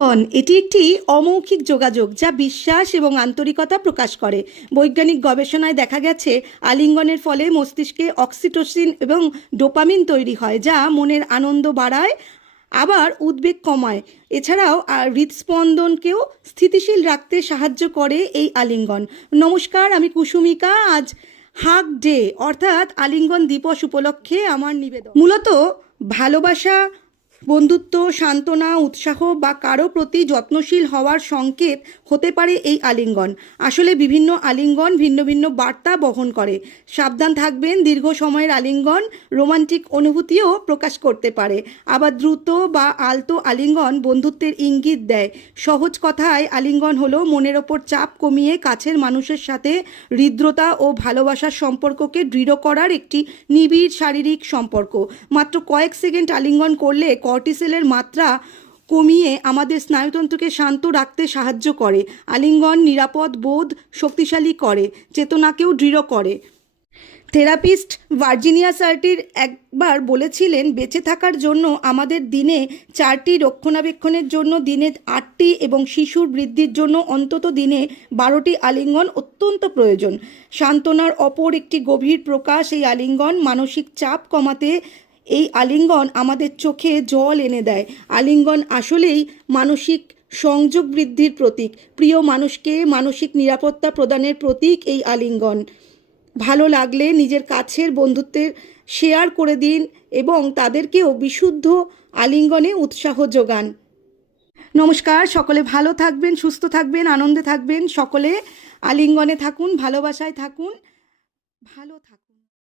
এটি একটি অমৌখিক যোগাযোগ যা বিশ্বাস এবং আন্তরিকতা প্রকাশ করে। বৈজ্ঞানিক গবেষণায় দেখা গেছে আলিঙ্গনের ফলে মস্তিষ্কে অক্সিটোসিন এবং ডোপামিন তৈরি হয়, যা মনের আনন্দ বাড়ায় আবার উদ্বেগ কমায়। এছাড়াও হৃদস্পন্দনকেও স্থিতিশীল রাখতে সাহায্য করে এই আলিঙ্গন। নমস্কার, আমি কুসুমিকা। আজ হাগ ডে অর্থাৎ আলিঙ্গন দিবস উপলক্ষে আমার নিবেদন মূলত ভালোবাসা, বন্ধুত্ব, সান্ত্বনা, উৎসাহ বা কারো প্রতি যত্নশীল হওয়ার সংকেত হতে পারে এই আলিঙ্গন। আসলে বিভিন্ন আলিঙ্গন ভিন্ন ভিন্ন বার্তা বহন করে। সাবধান থাকবেন, দীর্ঘ সময়ের আলিঙ্গন রোমান্টিক অনুভূতিও প্রকাশ করতে পারে। আবার দ্রুত বা আলতো আলিঙ্গন বন্ধুত্বের ইঙ্গিত দেয়। সহজ কথায় আলিঙ্গন হলো মনের ওপর চাপ কমিয়ে কাছের মানুষের সাথে হৃদ্রতা ও ভালোবাসার সম্পর্ককে দৃঢ় করার একটি নিবিড় শারীরিক সম্পর্ক। মাত্র কয়েক সেকেন্ড আলিঙ্গন করলে কর্টিসলের মাত্রা কমিয়ে আমাদের স্নায়ুতন্ত্রকে শান্ত রাখতে সাহায্য করে। আলিঙ্গন নিরাপদ বোধ শক্তিশালী করে, চেতনাকেও দৃঢ় করে। থেরাপিস্ট ভার্জিনিয়া সার্টির একবার বলেছিলেন, বেঁচে থাকার জন্য আমাদের দিনে 4টি, রক্ষণাবেক্ষণের জন্য দিনে 8টি এবং শিশুর বৃদ্ধির জন্য অন্তত দিনে 12টি আলিঙ্গন অত্যন্ত প্রয়োজন। সান্ত্বনার অপর একটি গভীর প্রকাশ এই আলিঙ্গন। মানসিক চাপ কমাতে এই আলিঙ্গন আমাদের চোখে জল এনে দেয়। আলিঙ্গন আসলেই মানসিক সংযোগ বৃদ্ধির প্রতীক। প্রিয় মানুষকে মানসিক নিরাপত্তা প্রদানের প্রতীক এই আলিঙ্গন। ভালো লাগলে নিজের কাছের বন্ধুত্বের শেয়ার করে দিন এবং তাদেরকেও বিশুদ্ধ আলিঙ্গনে উৎসাহ যোগান। নমস্কার, সকলে ভালো থাকবেন, সুস্থ থাকবেন, আনন্দে থাকবেন। সকলে আলিঙ্গনে থাকুন, ভালোবাসায় থাকুন, ভালো থাকুন।